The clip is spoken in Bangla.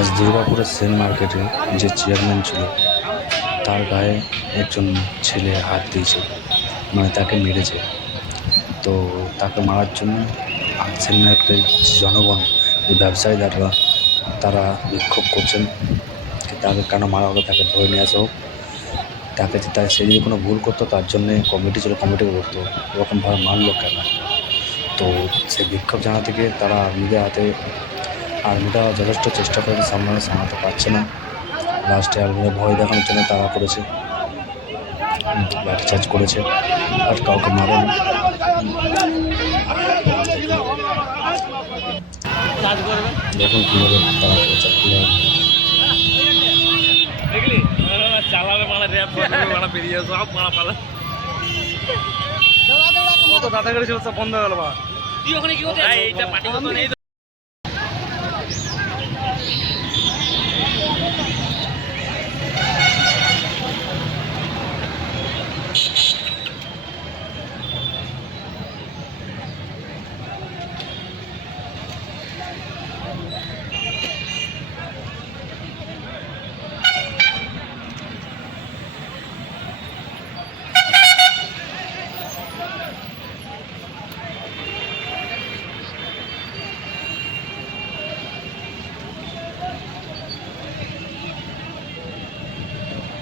আজ দুর্গাপুরের সেন মার্কেটে যে চেয়ারম্যান ছিল তার গায়ে একজন ছেলে হাত দিয়েছে, মানে তাকে মেরেছে। তো তাকে মারার জন্য সেন মার্কেটের জনগণ, এই ব্যবসায়ীদাররা তারা বিক্ষোভ করছেন। তাকে কেন মারা হলো, তাকে ধরে নিয়ে আসা হোক। সে যদি কোনো ভুল করতো তার জন্যে কমিটি ছিল, কমিটিকে করতো, ওরকমভাবে মারলো কেন? তো সে বিক্ষোভ জানাতে গিয়ে তারা আর্মিরা যথেষ্ট চেষ্টা করেছে, সামলাতে পারছে না। লাস্টে আর্মিরা ভয় দেখানোর জন্য তারা করেছে, লাঠিচার্জ করেছে, আর কাউকে মারেনি। দেখুন কীভাবে তারা করেছে, চালাবে মারা র্যাপ মারা বেরিয়ে সব মারা পালা দাদাগাড়ি ছিল সব বন্ধ হয়ে গেল। বা তুই ওখানে কি করতে এইটা পার্টি করতে নেই।